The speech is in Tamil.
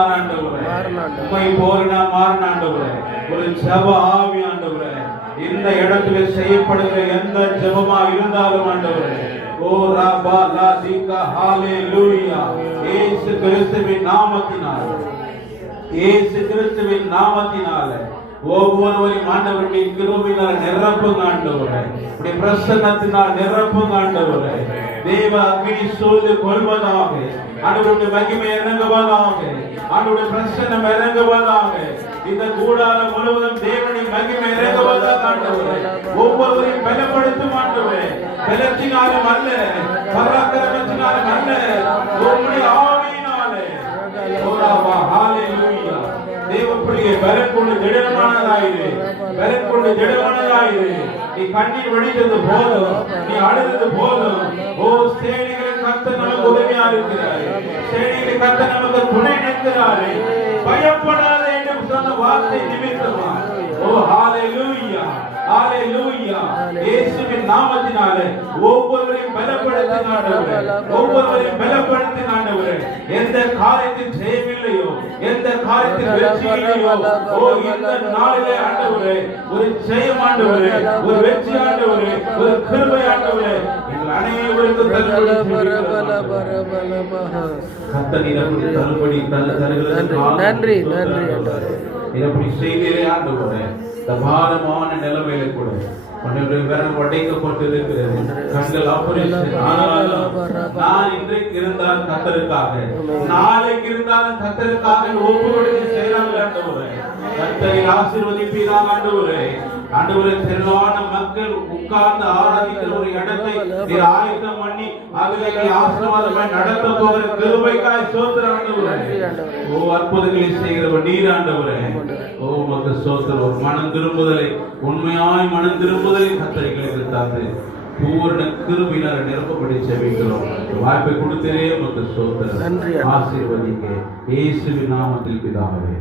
உம்மை போல நான் மாறினாண்டவரே. ஒரு ஜெப ஆவி ஆண்டவரே, இந்த இடத்துல செய்யப்படுகிற எந்த ஜெபமா இருந்தாலும் ஆண்டவரே, ஓ ரபா லா திகா ஹalleluya. இயேசு கிறிஸ்துவின் நாமத்தினாலே, இயேசு கிறிஸ்துவின் நாமத்தினாலே ஒவ்வொருவரையும் ஆண்டவருடைய கிருபையினால் நிரப்புங்க ஆண்டவரே. உடைய பிரசன்னத்தினால் நிரப்புங்க ஆண்டவரே. தேவ அக்கினி சூழ்ந்து கொள்வதாக, ஆண்டவருடைய மகிமை இறங்குவதாக, ஆண்டவருடைய பிரசன்னம் இறங்குவதாக, இந்த கூடாரம் முழுவதும் தேவனுடைய மகிமை இறங்குவதாக ஆண்டவரே. ஒவ்வொருவரையும் பலப்படுத்தும் ஆண்டவரே. பலத்தினாலும் அல்ல, பராக்கிரமத்தினாலும் அல்ல, உம்முடைய ஆவியினாலே. ஓராவா ஹalleluya. தேவப்பிள்ளையே பலன் கொண்டு திடமானதாயிரு, பலன் கொண்டு திடமானதாயிரு. நீ கண்ணீர் வடித்தது போதும், நீ அழுதது போதும். ஓ சேனைகளின் கர்த்தர் நமக்கு உதவியா இருக்கிறார், சேனைகளின் கர்த்தர் நமக்கு துணை நிற்கிறார். பயப்படாதே என்று சொன்ன வார்த்தை நிமித்தமா, ஓ ஹalleluya, ஹalleluya. இயேசுவின் நாமத்தினாலே ஒவ்வொருவரையும் பலப்படுத்தினாண்டவரே, ஒவ்வொருவரையும் பலப்படுத்தினாண்டவரே. எந்த காரியத்தில் ஜெயமில்லையோ, எந்த காரியத்தில் வெற்றி இல்லையோ, ஓ இந்த நாளிலே ஆண்டவரே ஒரு ஜெயம் ஆண்டவரே, ஒரு வெற்றி ஆண்டவரே, ஒரு கிருபை ஆண்டவரே எங்கள் அனைவருக்கும் நன்றி நன்றி எப்படி செய்கிறே ஆண்டவரே. இந்த பாரமான நிலைமையில கூட உடைக்கப்பட்டிருக்கிறது, கண்கள் ஆபரேஷன். ஆனாலும் நான் இன்றைக்கு இருந்தால் கர்த்தருக்காக, நாளைக்கு இருந்தாலும் கர்த்தருக்காக ஒவ்வொரு செய்யறாங்க ஆண்டவரே. கர்த்தரை ஆசீர்வதிப்பீராக ஆண்டவரே. ஆண்டவரே, திரளான மக்கள் உட்கார்ந்து ஆராதிக்கிற ஒரு இடத்தை நீர் ஆயத்தம் பண்ணி அதிலே ஆசீர்வாதமாய் நடத்த போகிற கிருபைக்காய் ஸ்தோத்திரம் ஆண்டவரே. ஓ அற்புதங்களை செய்கிறவர் நீர் ஆண்டவரே. ஓ உமக்கு ஸ்தோத்திரம். ஒரு மனம் திரும்புதலை, உண்மையாய் மனம் திரும்புதலை கர்த்தருக்கு தந்து பூர்ண கிருபையினால் நிரப்பப்படி செபிக்கிறோம். வாய்ப்பை கொடுத்தே உமக்கு ஸ்தோத்திரம். ஆசீர்வதிங்க இயேசுவின் நாமத்தில் பிதாவே.